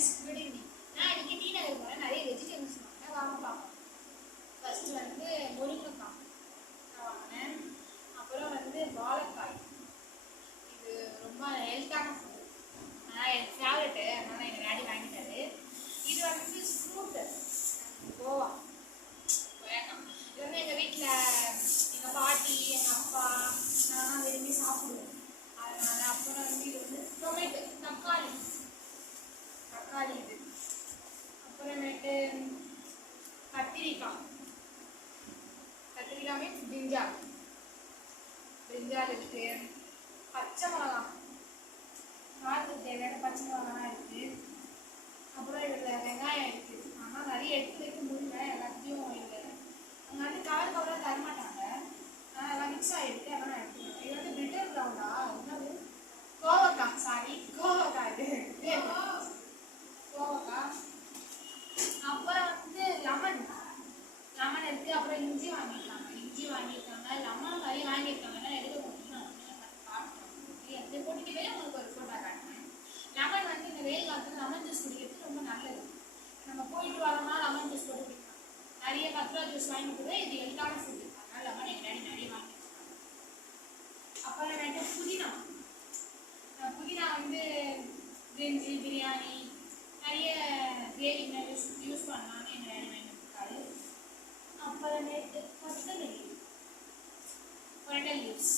Friends, good evening. நான் இன்னைக்கு D நகர் போகிறேன். நிறைய வெஜிடபிள்ஸ் வாங்கினேன். வாங்க பார்ப்போம். ஃபர்ஸ்ட் வந்து முருங்கைக்காய் நான் வாங்கினேன். அப்புறம் வந்து வாழைக்காய். இது ரொம்ப ஹெல்த்தான ஃபுட்டு. ஆனால் எனக்கு ஃபேவரெட்டு, அதனால் எங்கள் டேடி வாங்கிட்டாரு. இது வந்து ஃப்ரூட்டு கோவா கொய்யாக்காய். இது வந்து எங்கள் வீட்டில் எங்கள் பாட்டி, எங்கள் அப்பா, நான் விரும்பி சாப்பிடுவேன். அதனால் அப்புறம் வந்து இது வந்து டொமேட்டோ, தக்காளி இது. அப்புறமேட்டு கத்திரிக்காய் மீன்ஸ் பிரிஞ்சால் இருக்கு. பச்சை மிளகா, காரத்துக்கு தேவையான பச்சை மிளகாலாம் இருக்கு. அப்புறம் இதில் வெங்காயம் இருக்கு. ஆனால் நிறைய எடுத்து வைக்க முடியல, எல்லாத்தையும் இல்லை. அவங்க வந்து கவராக தரமாட்டாங்க. ஆனால் எல்லாம் மிக்ஸ் ஆகிருக்கு. அதெல்லாம் நான் எடுத்துக்கிறேன். இது வந்து பிரிட்டன் கிரவுண்டா, என்னது கோவக்காய், கோவக்காய் இது கோவக்காய். அப்புறம் வந்து லெமன் இருக்கு. அப்புறம் இஞ்சி வாங்கியிருக்காங்க. லெமன் நிறைய வாங்கியிருக்காங்க. எடுக்க முடியும் எப்படி போட்டுக்கவே உங்களுக்கு ஒரு ஃபோட்டோ காட்டுறேன். லெமன் வந்து இந்த வெயில் காலத்தில் லெமன் ஜூஸ் குடிக்கிறது ரொம்ப நல்லது. நம்ம போயிட்டு வரோம்னா லெமன் ஜூஸ் போட்டு குடிக்கலாம். நிறைய கத்ரா ஜூஸ் வாங்கி கூட இது ஹெல்த்தான ஃபுட். அதனால லெமன் எங்கள் டேடி நிறைய வாங்கி வச்சுருக்காங்க. அப்புறமேட்டு புதினா வந்து பிரிஞ்சி, பிரியாணி, நிறைய கிரேவி யூஸ் பண்ணலான்னு எங்கள் டேடி வாங்கி கொடுத்தாரு. அப்புறமேட்டு கொரண்டல் லீவ்ஸ்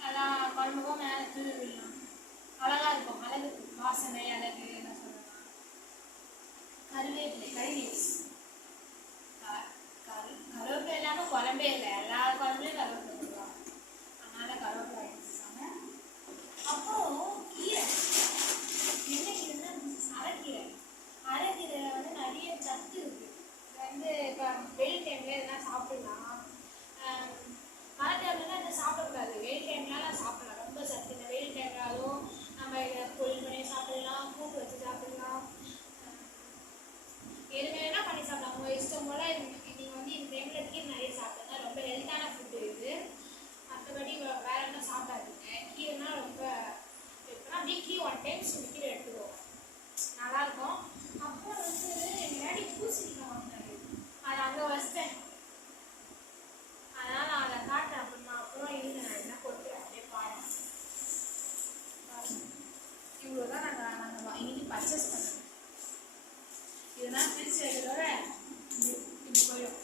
அதெல்லாம் குழம்புக்கும் மேலே தூவி விடலாம். அழகாக இருக்கும். அழகுக்கு வாசனை அழகு என்ன சொல்லலாம். கருவேப்பிலை, கறி லீவ்ஸ். கருவேப்பிலை இல்லாமல் குழம்பே இல்லை. எல்லா குழம்புலையும் கருவேப்பிலை போடுவாங்க. அதனால் கருவேப்பிலை வாங்கி வச்சுருக்காங்க. அப்புறம் கீரை, என்ன கீரைன்னா அரைக்கீரை வந்து நிறைய சத்து இருக்குது. இது வந்து இப்போ வெயில் டைமில் இதெல்லாம் சாப்பிடலாம். மழை டைம்லாம் இதை சாப்பிடக்கூடாது. வெயில் டைம்லாம் சாப்பிடலாம். ரொம்ப சத்து. இந்த வெயில் டைம்லாலும் நம்ம இதை பொரியல் பண்ணி சாப்பிடலாம், கூட்டு வச்சு சாப்பிடலாம், எது வேணா பண்ணி சாப்பிடலாம். உங்கள் இஷ்டம் போல் நீங்கள் வந்து இந்த டைமில் கீரை நிறைய சாப்பிடுங்க. ரொம்ப ஹெல்த்தான ஃபுட்டு இது. மற்றபடி வேறு என்ன சாப்பிடாதீங்க. கீரைனா ரொம்ப இருக்குன்னா வீக்லி 1 டைம்ஸ் கீரை எடுத்துக்குவோம், நல்லாயிருக்கும். அப்புறம் வந்து எங்கள் டேடி பூசணிக்காய் வாங்கினாரு. அதை அங்கே வச்சிட்டேன். அதனால் நான் அதை காட்டுறேன். அப்புறம் இது நான் என்ன கொடுக்குறேன் அப்படியே பாருங்க. இவ்வளோ தான் நாங்கள் இன்னைக்கு பர்ச்சேஸ் பண்ணுறோம். இதெல்லாம் பிரித்து வைக்கிறதோட இப்படி போயிடும்.